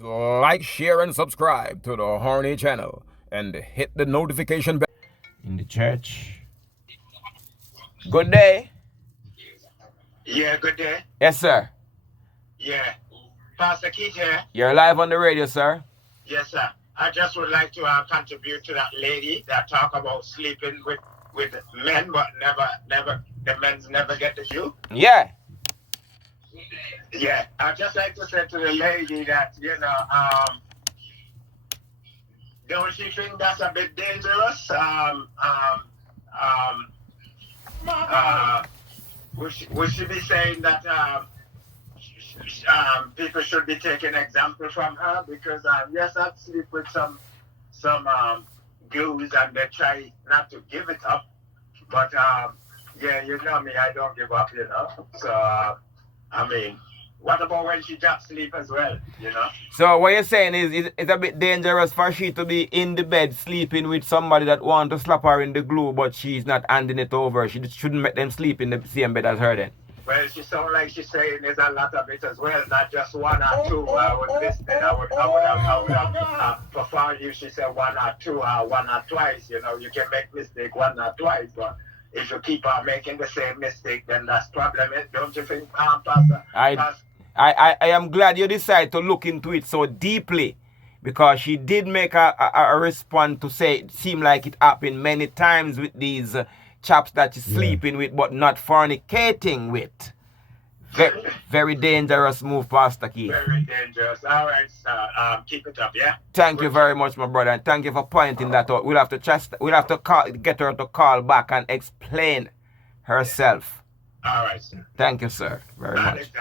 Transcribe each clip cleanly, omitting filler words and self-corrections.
Like, share, and subscribe to the Horny channel and hit the notification bell. In the church. Good day. Yeah, good day. Yes, sir. Yeah. Pastor Keith here. You're live on the radio, sir. Yes, sir. I just would like to contribute to that lady that talk about sleeping with men, but the men's never get to you. Yeah. Yeah. I'd just like to say to the lady that, don't she think that's a bit dangerous? Would she be saying that people should be taking example from her? Because yes, I've slept with some girls and they try not to give it up, but yeah, you know me, I don't give up, So I mean, what about when she just sleep as well, So what you're saying is it's a bit dangerous for she to be in the bed sleeping with somebody that want to slap her in the glue, but she's not handing it over. She shouldn't make them sleep in the same bed as her then. Well, she sounds like she's saying there's a lot of it as well, not just one or two. I would listen. I would have preferred you. She said one or two, one or twice. You can make mistake one or twice, but if you keep on making the same mistake, then that's problem. Don't you think, Pastor? I am glad you decided to look into it so deeply, because she did make a response to say it seemed like it happened many times with these chaps that she's sleeping with but not fornicating with. Very, very dangerous move, Pastor Keith. Very dangerous. All right, sir. Keep it up, yeah? Thank you very much, my brother, and thank you for pointing that out. We'll have to get her to call back and explain herself. All right, sir. Thank you, sir, very much.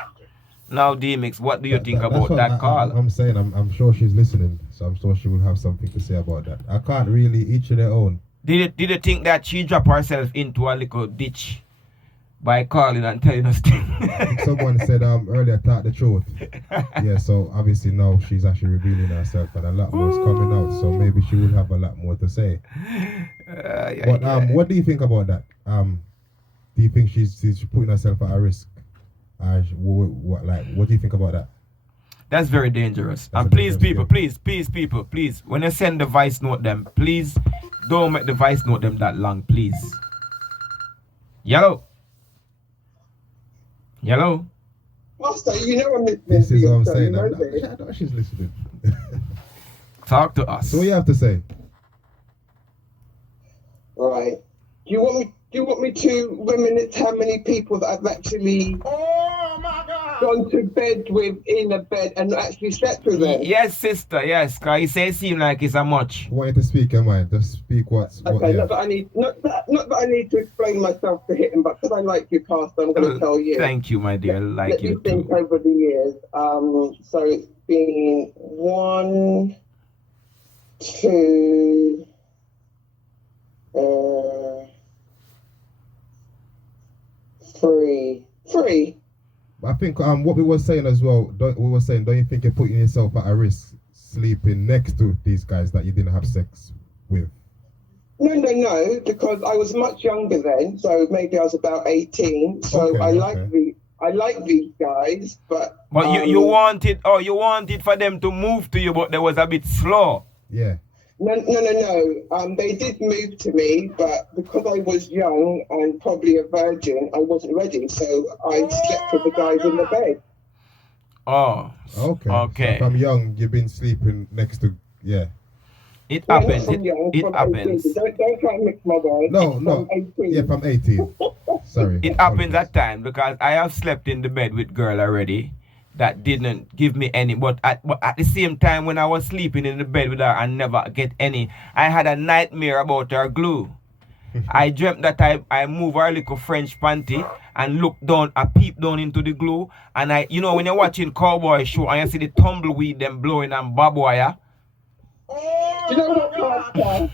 Now, D-Mix, what do you think about that call? I'm saying, I'm sure she's listening, so I'm sure she will have something to say about that. I can't really, each of their own. Did you think that she dropped herself into a little ditch by calling and telling us things? Someone said earlier, talk the truth. Yeah, so obviously now she's actually revealing herself and a lot more is coming out, so maybe she will have a lot more to say. What do you think about that? Do you think she's putting herself at a risk? What do you think about that? That's very dangerous. And please, people, please, when you send the voice note them, please don't make the voice note them that long, please. Yellow. Master, you know I'm listening. This is what I'm saying. I know she's listening. Talk to us. So what you have to say? Right. Do you want me to reminisce how many people that I've actually gone to bed with in a bed and actually slept with them? Yes, sister, yes. Cause you say it seems like it's a much. I want you to speak your mind. Just speak what's okay, not that I need to explain myself to him, but because I like you, Pastor, I'm going to tell you. Thank you, my dear. Let me think over the years. So it's been 1, 2, 3. I think what we were saying as well, don't you think you're putting yourself at a risk sleeping next to these guys that you didn't have sex with? No, because I was much younger then, so maybe I was about 18. So I like these guys, but you wanted for them to move to you, but they was a bit slow. Yeah. No. They did move to me, but because I was young and probably a virgin, I wasn't ready. So I slept with the guys in the bed. Oh. Okay. So from young, you've been sleeping next to, It happens. It happens. Don't try and mix my words. No. From 18. Yeah, from 18. Sorry. It happens at times because I have slept in the bed with girl already that didn't give me any, but at the same time when I was sleeping in the bed with her and never get any, I had a nightmare about her glue. I dreamt that I move her little French panty and look down, I peep down into the glue, and when you're watching cowboy show and you see the tumbleweed them blowing and barbed wire. You know what, Pastor?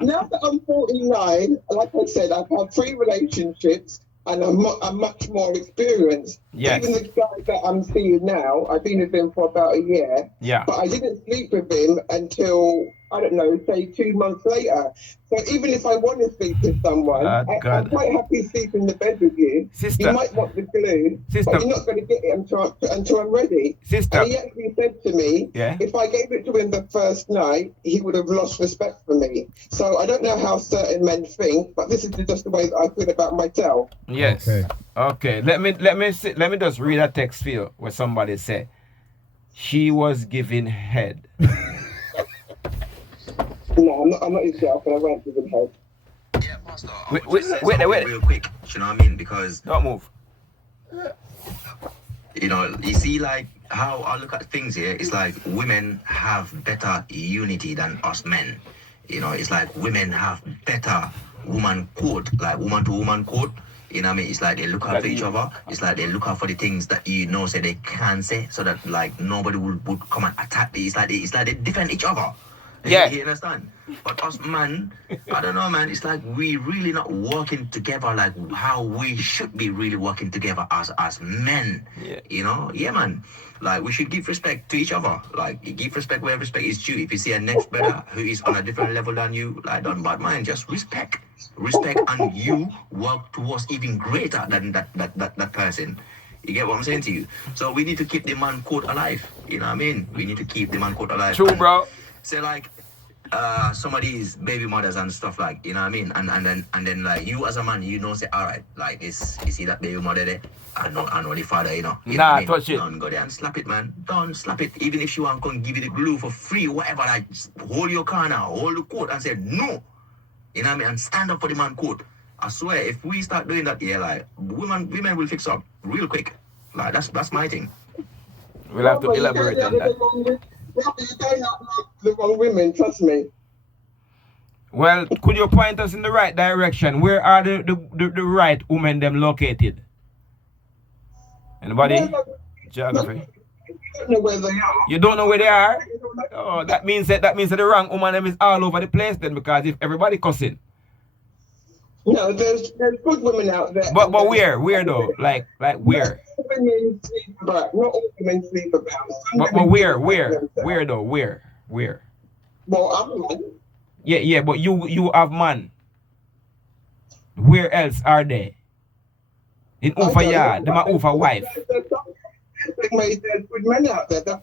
Now that I'm 49, like I said, I've had 3 relationships and I'm much more experienced. Yes. Even the guy that I'm seeing now, I've been with him for about a year. Yeah. But I didn't sleep with him until I don't know, say 2 months later. So even if I want to sleep with someone, I'm quite happy to sleep in the bed with you. Sister. You might want the glue, Sister. but you're not going to get it until I'm ready. Sister. And he actually said to me, if I gave it to him the first night, he would have lost respect for me. So I don't know how certain men think, but this is just the way that I feel about myself. Yes. Okay. Let me just read a text for you where somebody said she was giving head. No, I'm not his girlfriend. I won't give him head. Yeah, Pastor. Wait, real quick. You know what I mean? Because don't move. You know, you see, like how I look at things here. It's like women have better unity than us men. You know, it's like women have better woman code, like woman to woman code. You know what I mean? It's like they look out for each other. It's like they look out for the things that say they can say, so that like nobody would come and attack me. It's like they defend each other. Yeah. You understand? But us man, I don't know, man. It's like we really not working together like how we should be really working together as men. Yeah. You know? Yeah, man. Like we should give respect to each other. Like give respect where respect is due. If you see a next brother who is on a different level than you, like don't bad mind, just respect, and you work towards even greater than that person. You get what I'm saying to you? So we need to keep the man code alive. You know what I mean? We need to keep the man code alive. True, bro. Say like some of these baby mothers and stuff, like, you know what I mean, and then like you as a man, say, all right, like this, you see that baby mother there, I know the father, you know what I mean? Touch it. Don't go there and slap it, man. Don't slap it. Even if she want to give you the glue for free, whatever, like just hold your corner, hold the coat and say no, you know what I mean, and stand up for the man coat. I swear, if we start doing that, like women will fix up real quick. Like that's my thing. We'll have to elaborate on that. You don't love the wrong women, trust me. Well, could you point us in the right direction? Where are the right women them located? Anybody? Geography. You don't know where they are. You don't know where they are? Oh, that means that the wrong woman them is all over the place then, because if everybody cussing. No, there's good women out there. But where? Where though? Like where? Women sleep about. Not all women sleep about. But where? Where though? Where? Well, I'm man. Yeah, but you have man. Where else are they? In Ufa yard, them are Ufa wife. There's good men out there.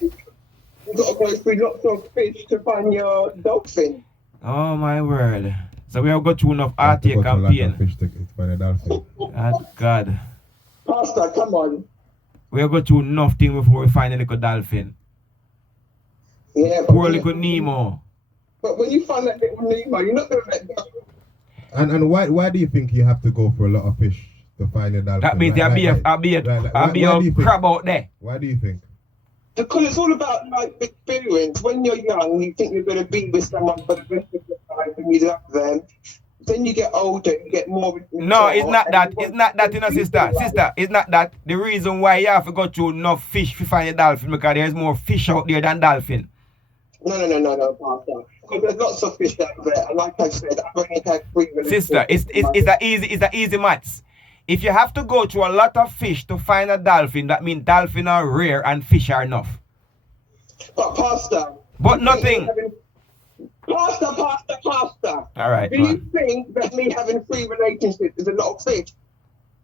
You've got to go through lots of fish to find your dolphin. Oh my word. So we have got through enough RTA campaign. Fish to find a dolphin. Oh God. Pastor, come on. We have got through enough thing before we find a little dolphin. Yeah, but poor little Nemo. But when you find that little Nemo, you're not going to let go. And why do you think you have to go for a lot of fish to find a dolphin? That means there'll be a crab out there. Why do you think? Because it's all about life experience. When you're young, you think you're going to be with someone for the rest of your life and you love them. Then you get older, you get more... No, it's not that. It's not that, you know, sister. Sister, it's not that. The reason why you have to go through enough fish to find a dolphin, because there's more fish out there than dolphin. No, Pastor. Because there's lots of fish out there. And like I said, I've only had 3 minutes. Sister, it's a easy maths. If you have to go through a lot of fish to find a dolphin, that means dolphin are rare and fish are enough. But Pastor... But nothing... Pastor. All right. Do you think that me having 3 relationships is a lot of fish?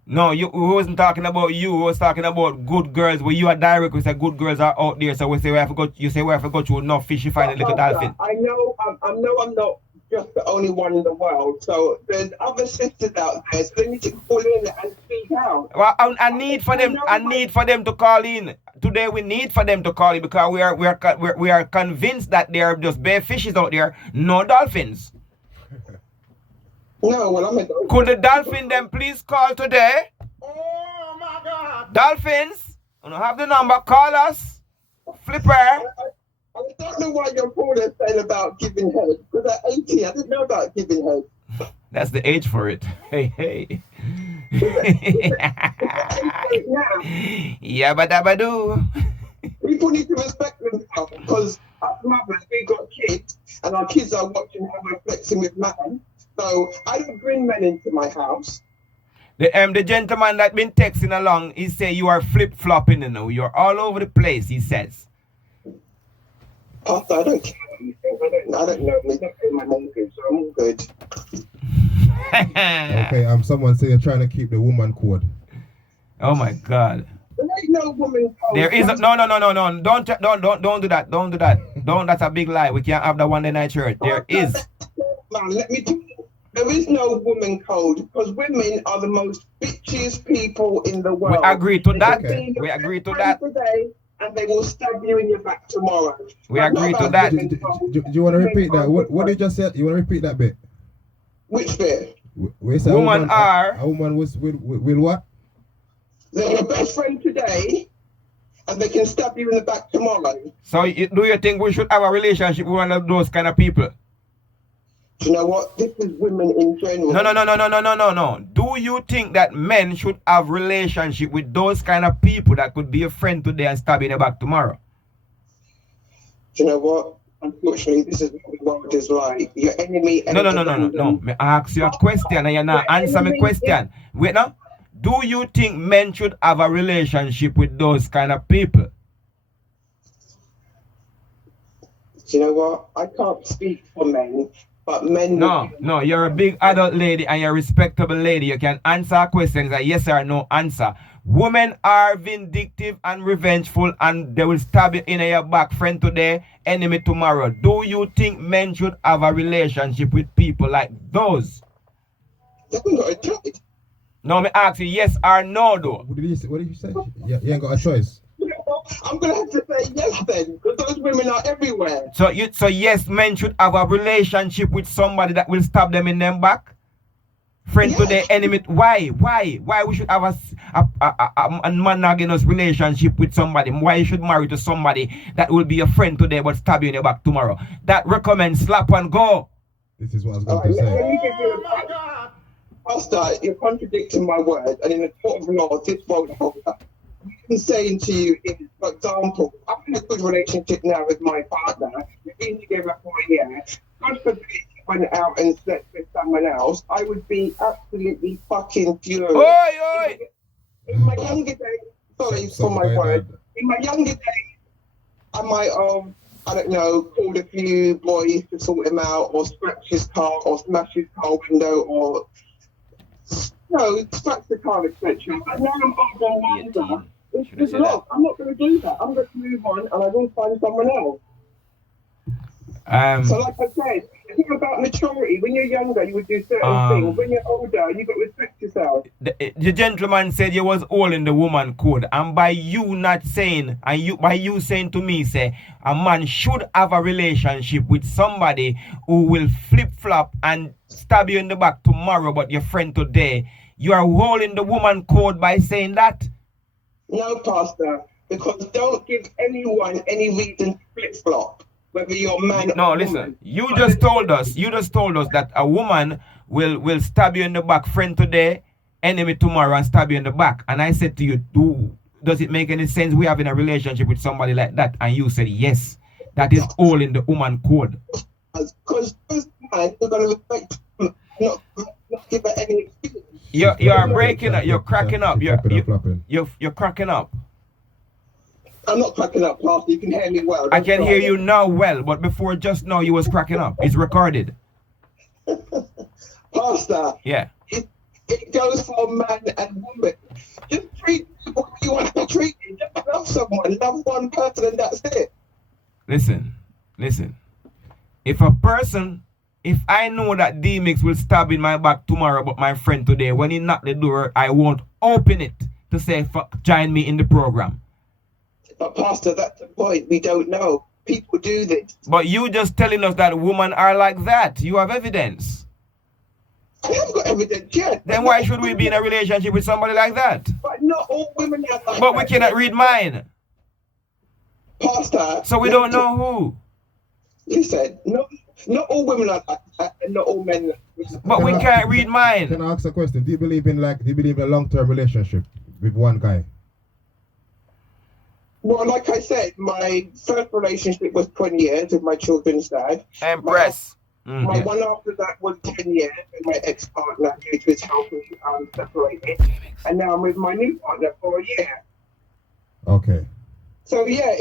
No, we wasn't talking about you. We was talking about good girls. Where you are direct, we say good girls are out there. So we say we have to go. You say we have to go through enough fish to find a little dolphin. I know I'm not just the only one in the world. So there's other sisters out there. So they need to call in and speak out. Well, I need for them to call in. Today we need for them to call in because we are convinced that there are just bare fishes out there, no dolphins. No, well, I'm a dolphin. Could the dolphin then please call today? Oh my God! Dolphins, I don't have the number. Call us. Flipper. I don't know why you're calling saying about giving head. Because at 18, I didn't know about giving head. That's the age for it. Hey. Yeah, but do. People need to respect themselves because as mothers, we got kids and our kids are watching how we're flexing with man. So I don't bring men into my house. The gentleman that been texting along, he say you are flip-flopping, you know. You're all over the place, he says. Pastor, I don't care. anything. I don't know. They don't pay my mortgage, so I'm all good. Okay, someone say you're trying to keep the woman code. Oh my God. There ain't no woman code. There is no. Don't do that. Don't do that. That's a big lie. We can't have that one in our church. There is. Man, let me tell you. There is no woman code because women are the most bitchiest people in the world. We agree to that. Okay. We agree to that. Today, and they will stab you in your back tomorrow. We agree to that. Do you want to repeat that? What did you just say? You want to repeat that bit? Which bit? We say Woman are. A woman will what? They're your best friend today, and they can stab you in the back tomorrow. So do you think we should have a relationship with one of those kind of people? Do you know what? This is women in general. No. Do you think that men should have relationship with those kind of people that could be a friend today and stab you in the back tomorrow? Do you know what? Unfortunately, this is what the world is like. Your enemy. No. I ask you a question and you're not answer my question. Wait now. Do you think men should have a relationship with those kind of people? Do you know what? I can't speak for men. But men. No, you're a big adult lady and you're a respectable lady. You can answer a question with a yes or no answer. Women are vindictive and revengeful and they will stab you in your back, friend today, enemy tomorrow. Do you think men should have a relationship with people like those? No, me ask you yes or no though. What did you say? You ain't got a choice. I'm gonna have to say yes then, because those women are everywhere. So yes, men should have a relationship with somebody that will stab them in them back? Friend to the enemy. Why we should have a monogamous relationship with somebody? Why you should marry to somebody that will be a friend today but stab you in the back tomorrow? That recommend slap and go. This is what I was going to say. Let me give you a Pastor, you're contradicting my word, and in the court of law, this won't hold up. I'm saying to you, for example, I'm in a good relationship now with my partner. We've been together for a year. God forbid he went out and slept with someone else. I would be absolutely fucking furious. Oi! In my younger days, sorry for my word. In my younger days, I might have, I don't know, called a few boys to sort him out, or scratch his car, or smash his car window, or scratch the car, etc. But now I'm older. It's love. I'm not going to do that. I'm going to move on, and I will find someone else. So, like I said, it's all about maturity. When you're younger, you would do certain things. When you're older, you've got to respect yourself. The gentleman said you was all in the woman code, and by you not saying, by you saying to me, say a man should have a relationship with somebody who will flip flop and stab you in the back tomorrow, but your friend today, you are all in the woman code by saying that. No, Pastor, because don't give anyone any reason to flip flop. Whether you're man or woman. Listen, you just told us that a woman will stab you in the back, friend today, enemy tomorrow, and stab you in the back. And I said to you, does it make any sense we have in a relationship with somebody like that? And you said yes. That is all in the woman code. Because man, you're gonna respect not give her any excuse. You are breaking up, you're cracking up, you're cracking up. I'm not cracking up, Pastor. You can hear me well. I can hear you now well, but before just now you was cracking up. It's recorded. Pastor. Yeah. It goes for man and woman. Just treat people how you want to be treated. Just love someone. Love one person and that's it. Listen. If I know that D-Mix will stab in my back tomorrow but my friend today, when he knock the door, I won't open it to say, join me in the program. But Pastor, that's the point. We don't know. People do this. But you just telling us that women are like that. You have evidence. I haven't got evidence yet. Then why should we be in a relationship with somebody like that? But not all women are like that. But we cannot read mine. Pastor. So we don't know who. Listen, not all women are like that, and not all men. But we can't read mine. Can I ask a question? Do you believe in a long-term relationship with one guy? Well, like I said, my first relationship was 20 years with my children's dad. Empress. My one after that was 10 years with my ex-partner due to his health and separated. And now I'm with my new partner for a year. Okay. So, yeah.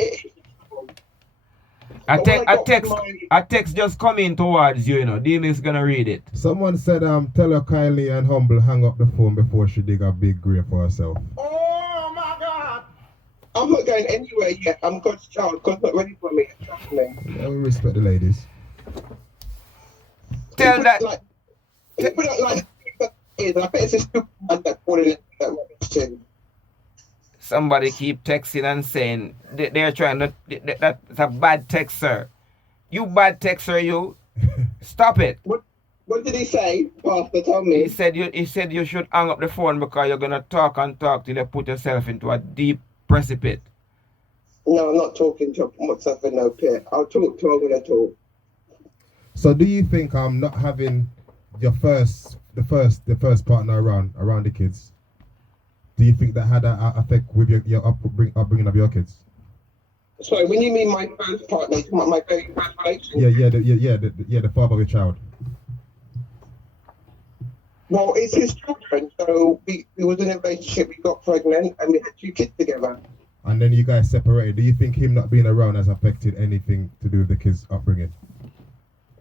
A text just coming towards you, you know. Dean is gonna read it. Someone said, tell her kindly and humble hang up the phone before she dig a big grave for herself. Oh my God! I'm not going anywhere yet. I'm God's child. God's not ready for me. Trust me. Yeah, we respect the ladies. Tell that. People don't like it. I bet it's a stupid man that called it that rubbish too. Somebody keep texting and saying they're trying to. That's a bad texter. You bad texter, you. Stop it. What did he say, Pastor? Tell me. He said you should hang up the phone because you're gonna talk and talk till you put yourself into a deep precipice. No, I'm not talking to myself in no pit. I'll talk to her when I talk. So do you think not having the first partner around the kids, do you think that had an effect with your upbringing of your kids? Sorry, when you mean my first partner, my very first relationship? Yeah, the father of your child. Well, it's his children, so we was in a relationship, we got pregnant, and we had 2 kids together. And then you guys separated. Do you think him not being around has affected anything to do with the kids' upbringing?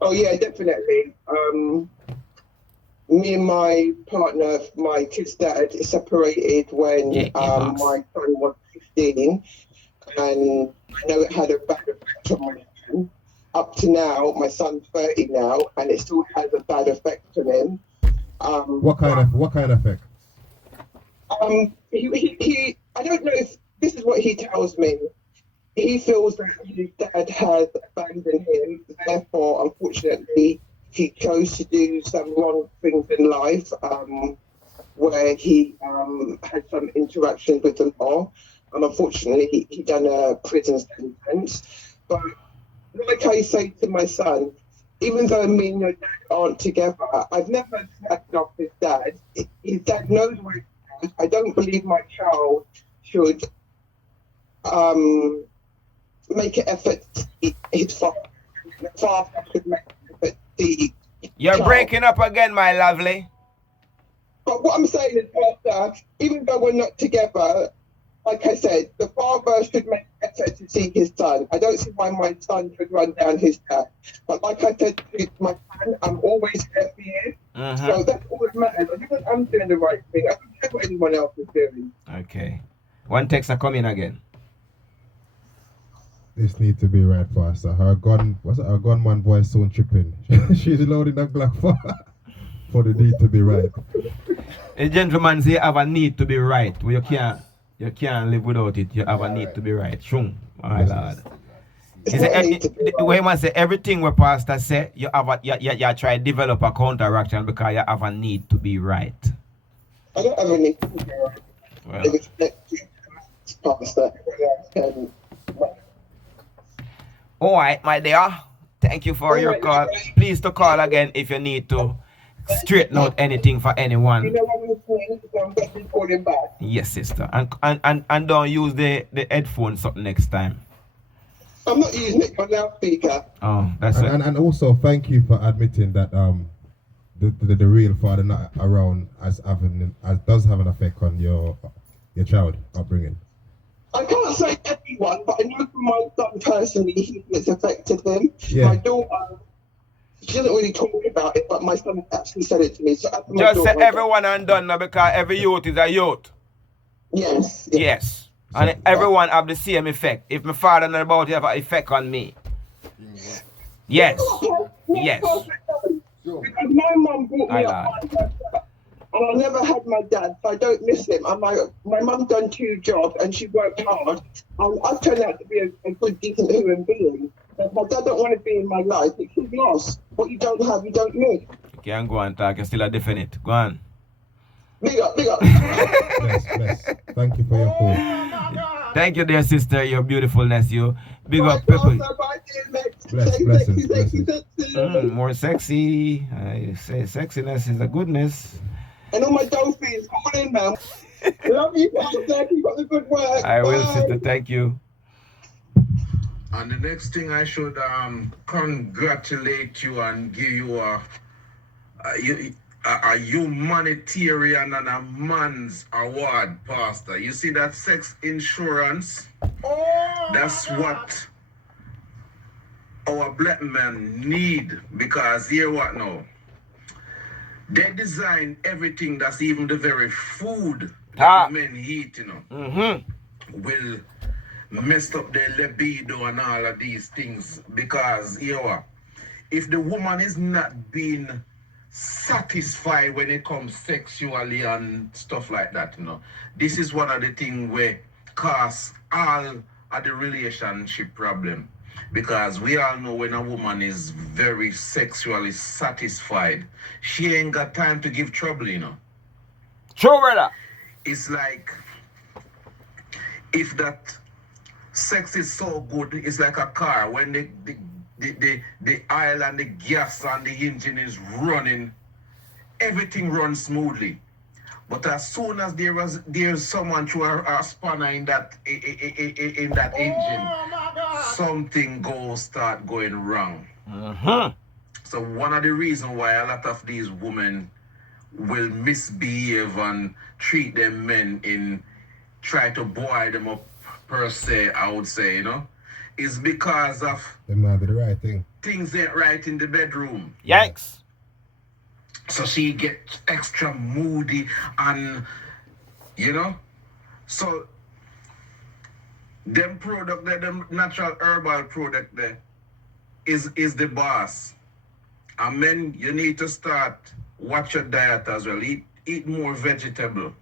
Oh yeah, definitely. Me and my partner, my kid's dad, separated when my son was 15, and I know it had a bad effect on my son. Up to now, my son's 30 now, and it still has a bad effect on him. What kind of effect? He I don't know if this is what he tells me. He feels that his dad has abandoned him. Therefore, unfortunately, he chose to do some wrong things in life, where he had some interactions with the law. And unfortunately, he done a prison sentence. But like I say to my son, even though me and your dad aren't together, I've never slacked off his dad. His dad knows where he is. I don't believe my child should make an effort to see his father. The father should make an effort to see. You're breaking up again, my lovely. But what I'm saying is, Pastor, even though we're not together, like I said, the father should make an effort to see his son. I don't see why my son should run down his dad. But like I said to my son, I'm always here for you. So that's all that matters. I think I'm doing the right thing. I don't care what anyone else is doing. Okay. One text are coming again. This need to be right, Pastor. Her gunman voice soon tripping. She's loading the Glock for the need to be right. A gentleman say you have a need to be right. Well, you can't live without it. You have a need to be right. Shung, my Lord. When man say everything what Pastor say, you try to develop a counteraction because you have a need to be right. I don't have a need to be right. Well. Pastor. All right, my dear. Thank you for your call. Please to call again if you need to straighten out anything for anyone. You know what I'm saying? So I'm going to call him back. Yes, sister. And don't use the headphones up next time. I'm not using it for loudspeaker. Oh, that's it. And also thank you for admitting that the real father not around does have an effect on your child upbringing. I can't say everyone, but I know from my son personally, it's affected him. Yeah. My daughter, she doesn't really talk about it, but my son actually said it to me. So just say everyone and done now because every youth is a youth. Yes. Yes. And everyone have the same effect. If my father not about it, have an effect on me. Yes. Yes. Because my mum brought me up, and I never had my dad, so I don't miss him. And my mum done 2 jobs, and she worked hard. And I turned out to be a good, decent human being. But my dad don't want to be in my life. It's his loss. What you don't have, you don't need. You can't go and talk. You're still a definite. Go on. Big up. Bless. Thank you for your call. Thank you, dear sister. Your beautifulness, you. Big up, people. Blessings. More sexy. I say sexiness is a goodness. And all my dolphins, call in, man. Love you, Pastor. Keep up the good work. I will, sister. Thank you. And the next thing I should congratulate you and give you a humanitarian and a man's award, Pastor. You see that sex insurance? That's what our black men need, because hear what now? They design everything that's even the very food that men eat, you know, will mess up their libido and all of these things. Because, you know what? If the woman is not being satisfied when it comes sexually and stuff like that, you know, this is one of the things where cause all of the relationship problem. Because we all know when a woman is very sexually satisfied, she ain't got time to give trouble, you know. True, brother. It's like if that sex is so good, it's like a car. When the oil and the gas and the engine is running, everything runs smoothly. But as soon as there's someone through a spanner in that engine, something start going wrong. So one of the reasons why a lot of these women will misbehave and treat them men in try to boil them up per se, I would say, you know, is because of Them not be the right thing. things ain't right in the bedroom. Yikes. So she gets extra moody and, you know, so them product there, them natural herbal product there is the boss. And men, you need to start watch your diet as well. Eat more vegetable.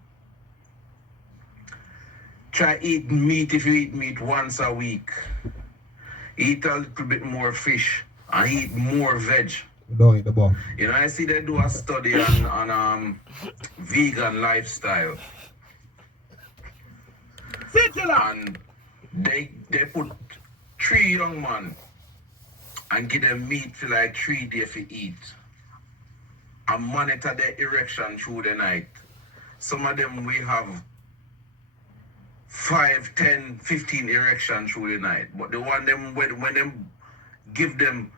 Try eat meat if you eat meat once a week. Eat a little bit more fish and eat more veg. Don't eat the buff. You know, I see they do a study on vegan lifestyle. And they put 3 young men and give them meat for like 3 days to eat. And monitor their erection through the night. Some of them we have 5, 10, 15 erection through the night. But the one them when them give them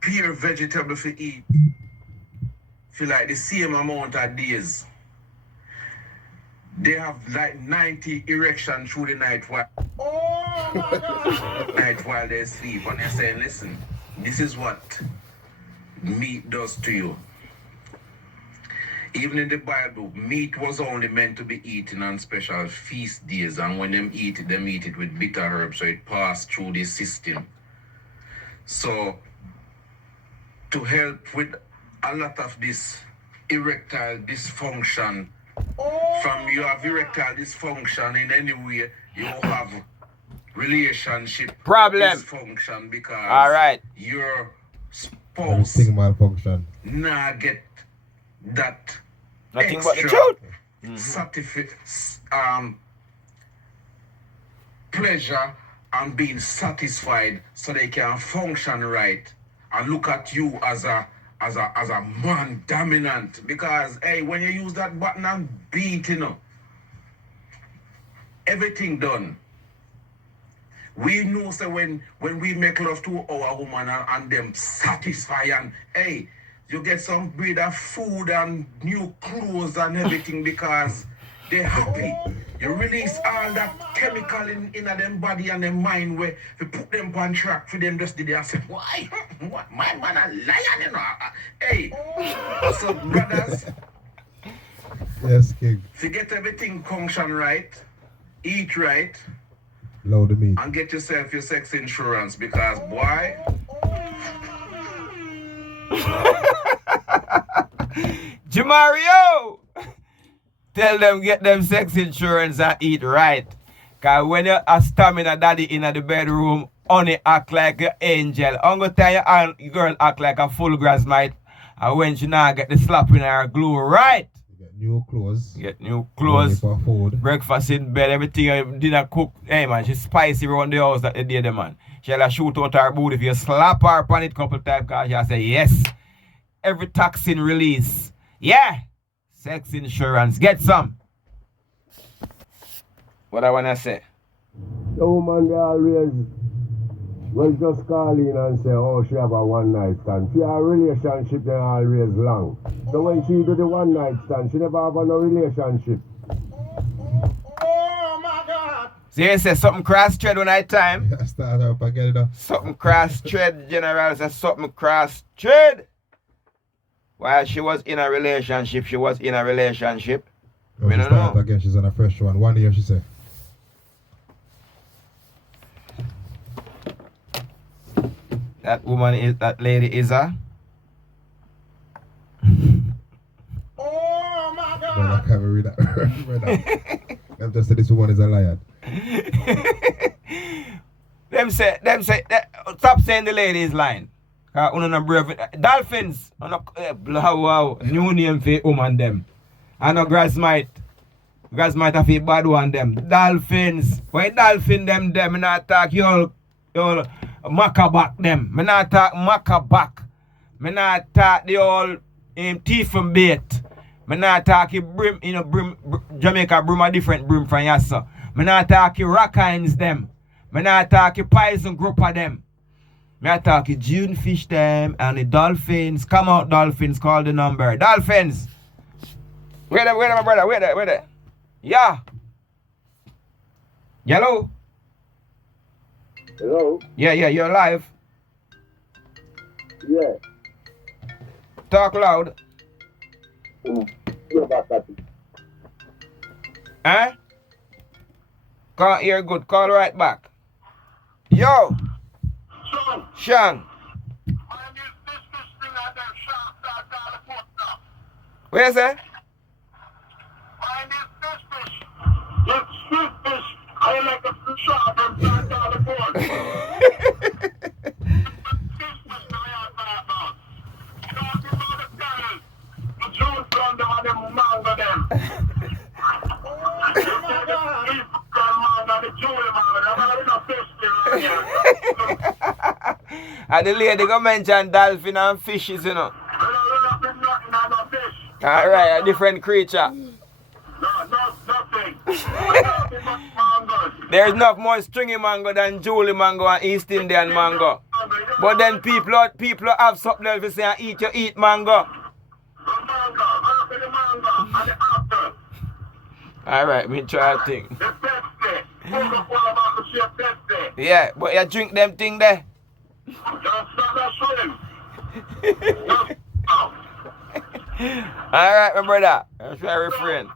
pure vegetable to eat, feel like the same amount of days. They have like 90 erection through the night while they sleep. And they're saying, listen, this is what meat does to you. Even in the Bible, meat was only meant to be eaten on special feast days, and when them eat it with bitter herbs, so it passed through the system. So, to help with a lot of this erectile dysfunction, from you have erectile dysfunction in any way, you have relationship Problem. dysfunction because All right. your spouse Everything malfunction. nah get that Nothing but the extra truth. pleasure and being satisfied so they can function right and look at you as a man dominant. Because hey, when you use that button and beat, you know, everything done. We know so when we make love to our woman and them satisfy and hey, you get some breed of food and new clothes and everything because they're happy. You release all that chemical in them body and them mind where you put them on track for them just today and say, why? What? My man a lion, you know. Hey, so brothers, Yes, King. forget everything function right, eat right, Load the meat. and get yourself your sex insurance because boy, Jamario! Tell them get them sex insurance and eat right. Cause when you're a stamina daddy in the bedroom, only act like an angel. I'm gonna tell your girl act like a full grass mite. And when she now get the slap in her glue right. You get new clothes. Get new clothes, Money for food. breakfast in bed, everything dinner cook. Hey man, she's spicy around the house that the day the man. She'll shoot out her boot if you slap her upon it couple times cause she'll say yes. Every toxin release. Yeah. Sex insurance. Get some. What I wanna say? The woman they always will just call in and say, oh, she have a one night stand. See, her relationship they always long. So when she do the one night stand, she never have no relationship. Oh my God! So you say something cross thread when I time? I started up again, you know. Something cross thread, General says something cross thread. While she was in a relationship, Oh, We she don't started know. again. She's on a fresh one. 1 year, she said. That lady is a. Oh my Brother, I God! can't read that. Brother. Them just said this woman is a liar. them say, stop saying the lady is lying. Dolphins, wow, new name for woman them. I know grass might have a bad one them. Dolphins, why dolphin them? Me not talk y'all macaback them. Me not talk macaback. Me not talk the old teeth and bait. Me not talk brim, Jamaica brim a different brim from yassa. Me not talk rockines them. Me not talk poison group of them. Me talk June fish them and the dolphins. Come out dolphins, call the number. Dolphins! Where there, my brother? Where there? Yeah. Hello? Hello? Yeah, you're live. Yeah. Talk loud. You're back at it. Eh? Can't hear good. Call right back. Yo! Son, Shang. I need this thing out there, shot that foot now. Where's that? I need this fish. This sweet fish. I like a fish shot and $5 foot. This fish now, yeah, man. Talking about the parents. The Jews from them and them mango them. You say the Eastern mango and the Jewish mango. Them are enough fish there right here. And the lady go mention dolphin and fishes, We don't nothing on the fish. Alright, a different creature. No, nothing. Nothing but mangoes. There's not more stringy mango than Julie mango and East Indian mango. But then people have something else to say and eat, you eat mango. The mango, after the mango, and the apple. Alright, me try a thing. The Pepsi. Coca-Cola mango shape Pepsi. Yeah, but you drink them thing there. Just not shrimp. Just out. Alright, my brother. I'm trying to refrain.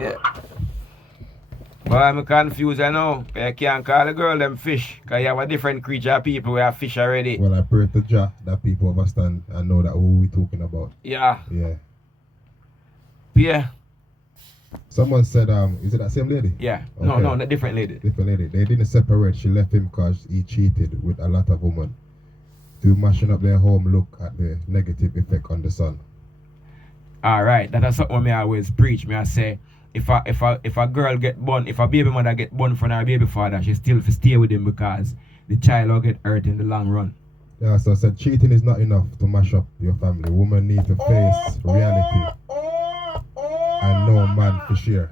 Yeah. But I'm confused, I know. I can't call the girl them fish. Because you have a different creature of people who have fish already. Well, I pray to Jah that people understand and know that who we talking about. Yeah. Yeah. Yeah. Someone said, is it that same lady? Yeah. Okay. No, a different lady. Different lady. They didn't separate. She left him because he cheated with a lot of women. To mashing up their home, look at the negative effect on the son. Alright, that's something me always preach. Me I say, if a girl get born, if a baby mother get born from her baby father, she still stay with him because the child will get hurt in the long run. Yeah, so I said cheating is not enough to mash up your family. Women need to face reality and know man for sure.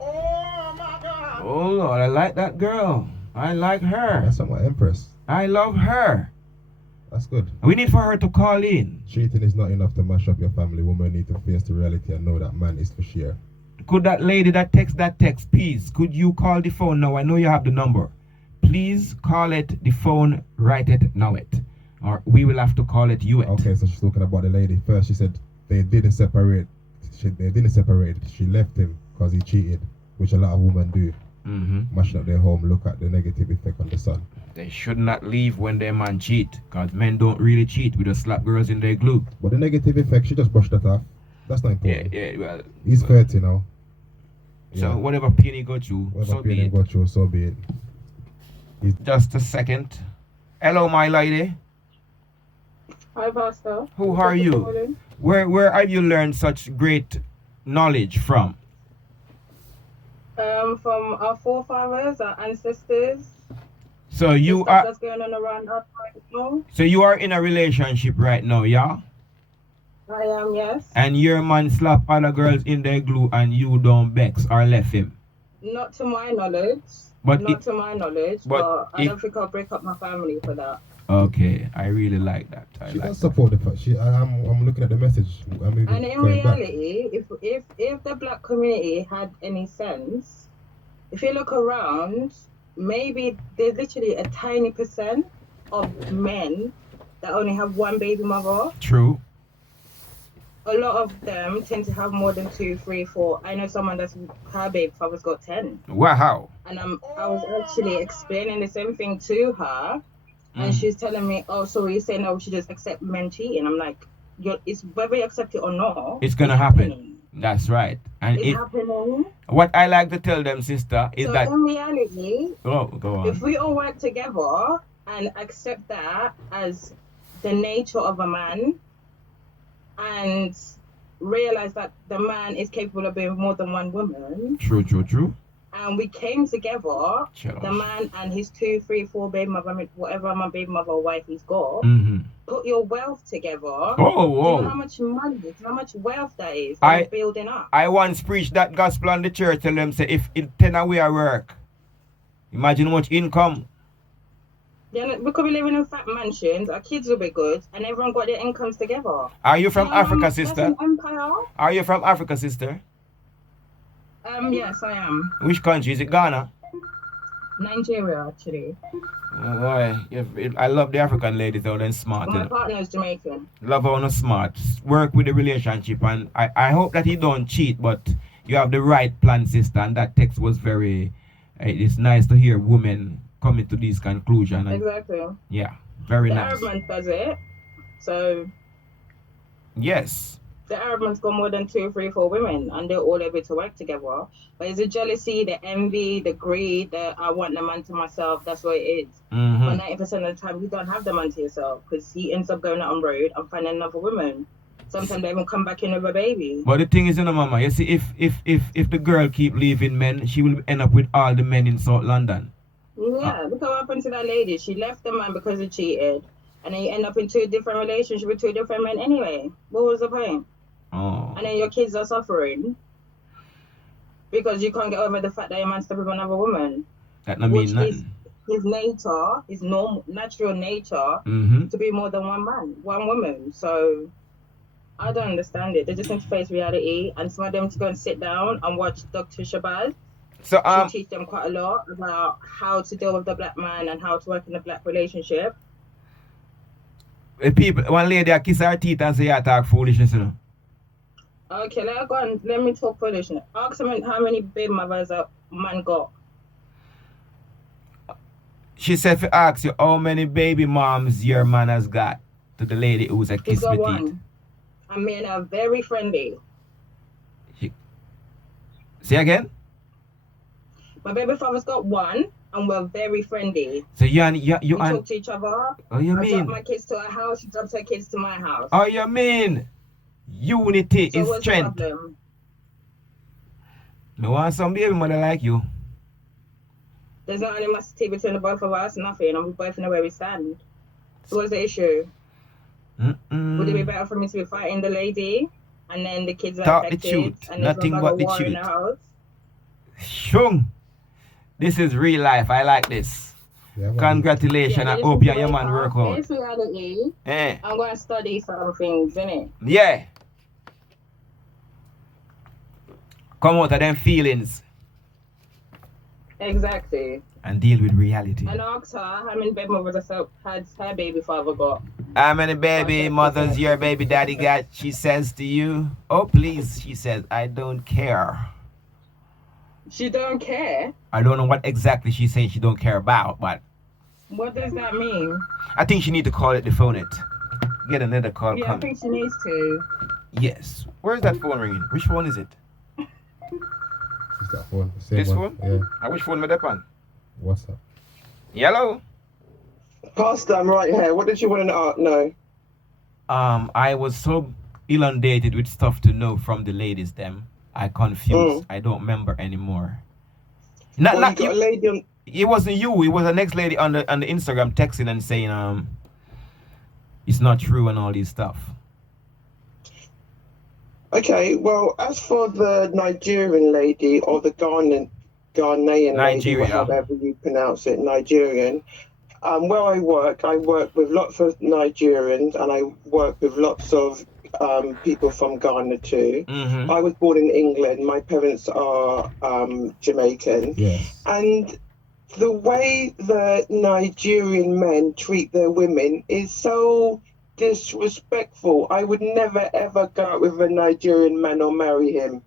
Oh my God. Oh Lord, I like that girl. I like her. That's my empress. I love her. That's good. We need for her to call in. Cheating is not enough to mash up your family. Women need to face the reality and know that man is for sure. Could that lady that text, please, could you call the phone now? I know you have the number. Please call it the phone, write it now it. Or we will have to call it you it. Okay, so she's talking about the lady. First she said they didn't separate. She left him because he cheated, which a lot of women do. Mashing up their home, look at the negative effect on the son. They should not leave when their man cheat, because men don't really cheat. We just slap girls in their glue. But the negative effect, she just brushed that off. That's not important. Yeah, well. He's 30 now. So whatever pain he go through, Whatever so pain be he it. go through, so be it. Just a second. Hello, my lady. Hi, Pastor. Who are you? Where have you learned such great knowledge from? From our forefathers, our ancestors. So you the stuff are. that's going on around us right now. So you are in a relationship right now, yeah? I am, yes. And your man slap other girls in their glue and you don't vex or left him. Not to my knowledge. But Not to my knowledge, but but I if- don't think I'll break up my family for that. Okay, I really like that. I She like does that. support the fact. I'm looking at the message. I'm even And in going back. reality, if the black community had any sense, if you look around, maybe there's literally a tiny percent of men that only have one baby mother. True. A lot of them tend to have more than 2, 3, 4. I know someone that's her baby father's got 10. Wow. And I was actually explaining the same thing to her, and Mm. she's telling me, "Oh, so you're saying no, we should just accept men cheating?" I'm like, it's whether you accept it or not, It's gonna happening. happen. That's right. And It's happening. what I like to tell them, sister, is So that in reality, go if on. we all work together and accept that as the nature of a man, and realize that the man is capable of being more than one woman, True. and we came together, Chill. the man and his 2, 3, 4 baby mother, whatever my baby mother or wife he's got, Mm-hmm. put your wealth together. Oh, Do you know how whoa. much money, do you know how much wealth that is that you're building up? I once preached that gospel on the church, tell them say if it 10 away at work, imagine how much income. Yeah, we could be living in fat mansions, our kids will be good, and everyone got their incomes together. Are you from Africa, That's sister? an empire. Are you from Africa, sister? Yes, I am. Which country? Is it Ghana? Nigeria, actually. Oh, boy. I love the African ladies, though, they're smart. My partner is Jamaican. Love how they're smart. Work with the relationship, and I hope that he don't cheat, but you have the right plan, sister, and that text was very, it's nice to hear women coming to this conclusion. And Exactly. yeah, very The nice. Arab man does it. So Yes. the Arab man's got more than 2, 3, 4 women, and they're all able to work together. But it's the jealousy, the envy, the greed, that I want the man to myself. That's what it is. Mm-hmm. But 90% of the time, you don't have the man to yourself, because he ends up going out on road and finding another woman. Sometimes they even come back in with a baby. But the thing is, mama, you see, if the girl keep leaving men, she will end up with all the men in South London. Yeah, look what happened to that lady. She left the man because he cheated, and then you end up in 2 different relationships with 2 different men anyway. What was the point? Oh. And then your kids are suffering because you can't get over the fact that your man slept with another woman. That not mean Which nothing. His nature, his natural nature, Mm-hmm. to be more than one man, one woman. So I don't understand it. They just need to face reality, and some of them to go and sit down and watch Dr. Shabazz. So She teach them quite a lot about how to deal with the black man and how to work in a black relationship. people, one lady I kiss her teeth and say you talk foolishness, you know. Okay, let me talk foolishness. Ask them how many baby mothers a man got. She said if you ask you how many baby moms your man has got, to the lady who's a He's kiss got me teeth. one. And men are very friendly. Say again? My baby father's got one, and we're very friendly. So We talk to each other. oh, you I drop mean? my kids to her house, she drops her kids to my house. Oh, you mean? Unity So is what's strength. the problem? I want some baby mother like you. There's no animosity between the both of us, nothing, and we both know where we stand. So what's the issue? Would it be better for me to be fighting the lady, and then the kids are Talk the affected, truth, and there's nothing no but the war in the truth. house? Shung. This is real life. I like this. Yeah, Congratulations. I hope you and your man work out. It's reality. Eh. I'm going to study some things, innit? Yeah. Come out of them feelings Exactly. and deal with reality. And ask her how many baby mothers had her baby father got. How many baby mothers your baby daddy got? She says to you. Oh, please, she says, I don't care. She don't care. I don't know what exactly she's saying she don't care about, but What does that mean? I think she need to call it the phone it. Get another call Yeah, I coming. think she needs to. Yes. Where's that phone ringing? Which phone is it? It's that phone. The same This one. phone? Yeah. Which phone with that one? What's up? Yellow. Pastor, I'm right here. What did you want to know? I was so inundated with stuff to know from the ladies them. I confused. I don't remember anymore. Not Well, you got a lady on. it wasn't you, it was the next lady on the Instagram texting and saying it's not true and all this stuff. Okay, well, as for the Nigerian lady or the Ghanaian lady, Nigeria. however you pronounce it, Nigerian, where I work with lots of Nigerians and I work with lots of people from Ghana too. Mm-hmm. I was born in England. My parents are Jamaican. Yes. And the way the Nigerian men treat their women is so disrespectful. I would never ever go out with a Nigerian man or marry him.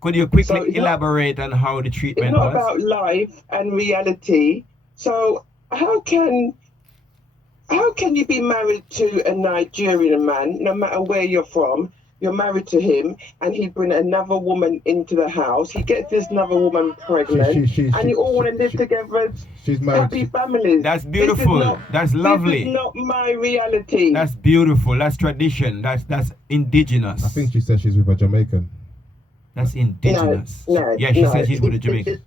Could you quickly elaborate on how the treatment it's not was? about life and reality. So how can you be married to a Nigerian man, no matter where you're from? You're married to him, and he bring another woman into the house. He gets this another woman pregnant, and you all want to live together as happy families. That's beautiful. That's lovely. This is not my reality. That's beautiful. That's tradition. That's indigenous. I think she said she's with a Jamaican. That's indigenous. No, she said she's with a Jamaican.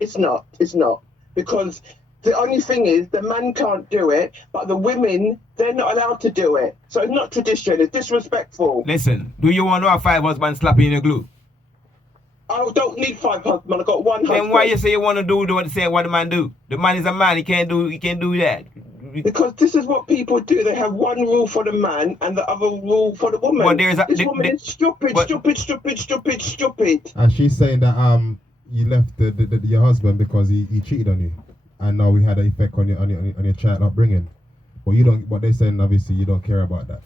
It's not. It's not. Because the only thing is the man can't do it, but the women, they're not allowed to do it. So it's not tradition, it's disrespectful. Listen, do you want to have 5 husbands slapping in the glue? I don't need 5 husbands, I got 1 husband. Then why you say you want to do what the man do? The man is a man, he can't do that. Because this is what people do. They have one rule for the man and the other rule for the woman. But this woman is stupid. And she's saying that you left your husband because he cheated on you, and now we had an effect on your child upbringing. But you don't. But they're saying obviously you don't care about that.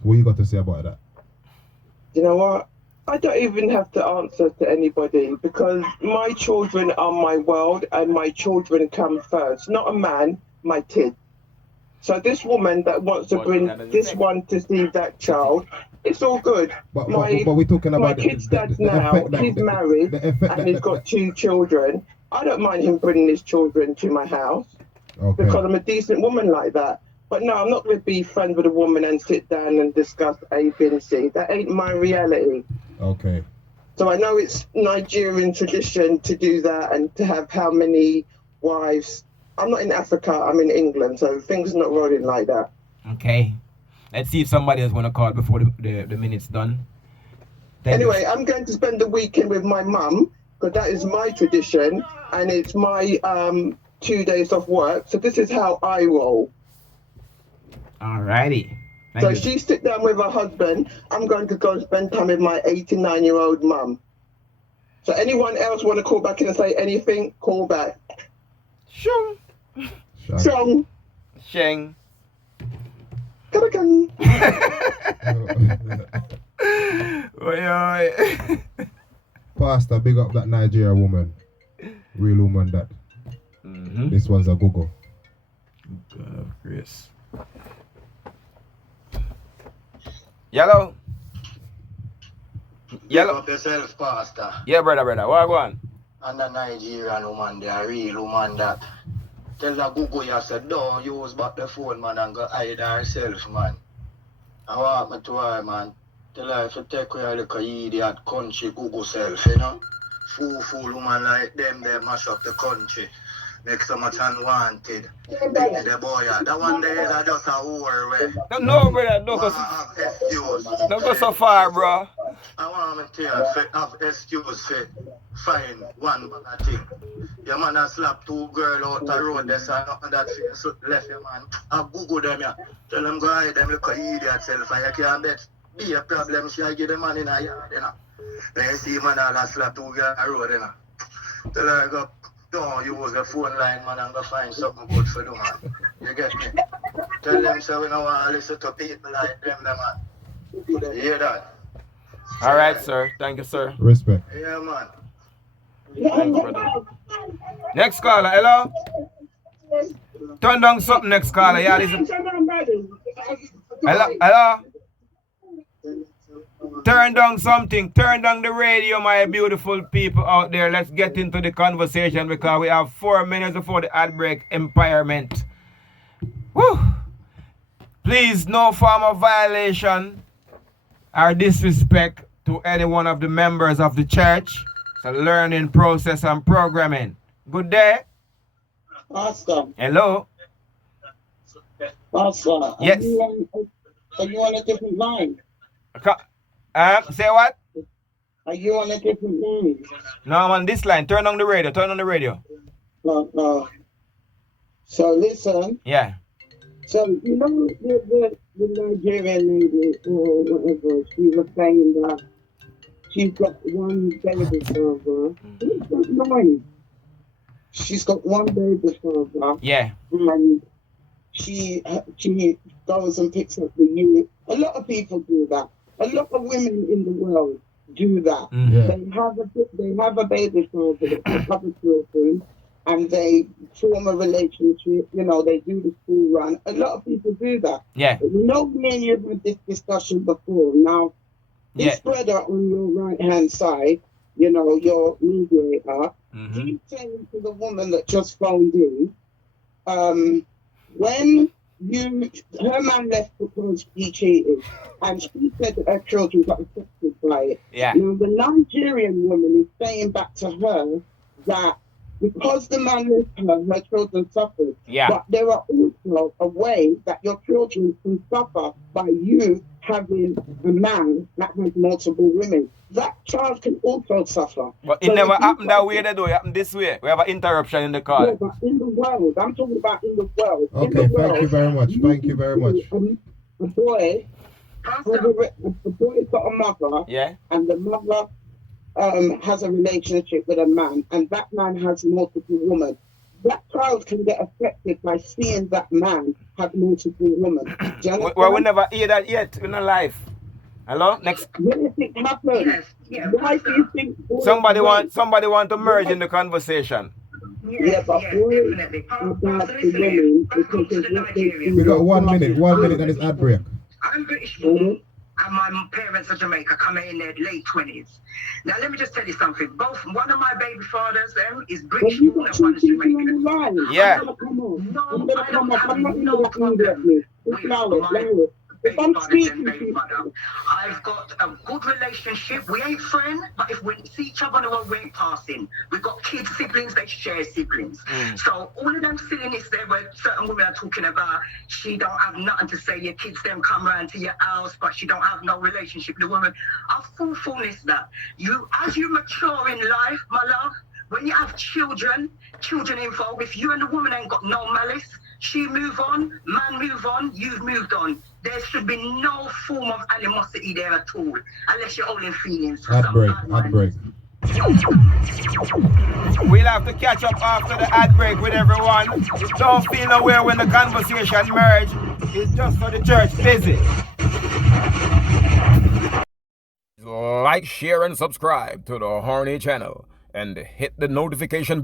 So what you got to say about that? You know what? I don't even have to answer to anybody because my children are my world and my children come first. Not a man, my kid. So this woman that wants to bring this one to see that child, it's all good. But we're talking about my kid's dad now. He's married and he's got 2 children. I don't mind him bringing his children to my house because I'm a decent woman like that. But no, I'm not going to be friends with a woman and sit down and discuss A, B, and C. That ain't my reality. Okay. So I know it's Nigerian tradition to do that and to have how many wives. I'm not in Africa, I'm in England, so things are not rolling like that. Okay. Let's see if somebody else want to call before the minute's done. Anyway, I'm going to spend the weekend with my mum, because that is my tradition, and it's my 2 days off work, so this is how I roll. Alrighty. So she sit down with her husband, I'm going to go and spend time with my 89-year-old mum. So anyone else want to call back in and say anything, call back. Shung. Shung. Sheng. Karakan. Pastor, big up that Nigeria woman. Real woman that. Mm-hmm. This one's a Google. God of grace. Yellow. Pick up yourself, Pastor. Yeah, brother. What go on? And the Nigerian woman, the real woman that tell the Google you said, don't use back the phone, man, and go hide herself, man. I want me to her, man. Tell her if you take away a little idiot country Google self, you know? Fool woman like them, they mash up the country. Make so much unwanted. The boy, that one day is just a whore way. No, brother, don't go so far, bro. I want to have excuse for find one bad thing. Your man has slapped 2 girls out the road, there's nothing that face left your man. I Google them, yeah. Tell them go hide them look idiot self and you can't bet be a problem, she give the man in a yard, you know. Then you see man that slap 2 girls on the road, you know. Tell her go, don't use the phone line, man, and go find something good for them, man. You get me? Tell them so we don't want to listen to people like them, man. You hear that? All right, sir. Thank you, sir. Respect. Yeah, man. Thanks, brother. Next caller, hello? Turn down something, next caller. Yeah, listen. Hello? Turn down something. Turn down the radio, my beautiful people out there. Let's get into the conversation because we have 4 minutes before the ad break. Empowerment. Woo! Please, no form of violation or disrespect to any one of the members of the church. It's a learning process and programming. Good day. Pastor. Hello. Pastor. Yes. Are you on a different line? Say what? Are you on a different line? No, I'm on this line. Turn on the radio. No. So listen. Yeah. So you know the Nigerian lady or whatever, she was saying that she's got one baby father. She's got 9. She's got one baby father. Yeah. And she goes and picks up the unit. A lot of people do that. A lot of women in the world do that. Yeah. They have a baby father that picks up the children, and they form a relationship. You know, they do the school run. A lot of people do that. Yeah. You know, me and you have had this discussion before. Now, this brother on your right hand side, you know, your mediator, he's saying to the woman that just phoned in, when her man left because he cheated, and she said that her children got affected by it. Yeah. Now the Nigerian woman is saying back to her that because the man left her children suffered. Yeah. But there are also a way that your children can suffer by you having a man that has multiple women. That child can also suffer. But it never happened that way, though. It happened this way. We have an interruption in the call. Yeah, but in the world, I'm talking about in the world. Okay, thank you very much. Thank you very much. A boy got a mother, Yeah. and the mother has a relationship with a man, and that man has multiple women. That child can get affected by seeing that man have multiple women. Well, we never hear that yet in our life. Hello? Next. Yes, it happened. Yes. Why do you think Somebody want to merge in the conversation. Yeah, but boys are bad to women because of what they do. We got 1 minute. 1 minute and it's ad break. I'm British woman, and my parents are Jamaica, coming in their late 20s. Now, let me just tell you something. One of my baby fathers is British woman and one is Jamaican. Yeah. No, I don't have no problem with my baby father and baby mother. I've got a good relationship. We ain't friends, but if we see each other on the road, we ain't passing. We've got kids, siblings, they share siblings. So all of them silliness there where certain women are talking about, she don't have nothing to say, your kids them come around to your house, but she don't have no relationship with the woman. I fullness that. As you mature in life, my love, when you have children involved, if you and the woman ain't got no malice, she move on, man move on, you've moved on. There should be no form of animosity there at all, unless you're all in feelings. Ad break. We'll have to catch up after the ad break with everyone. Don't feel nowhere when the conversation merge. It's just for the church busy. Like, share, and subscribe to the Horny channel, and hit the notification bell.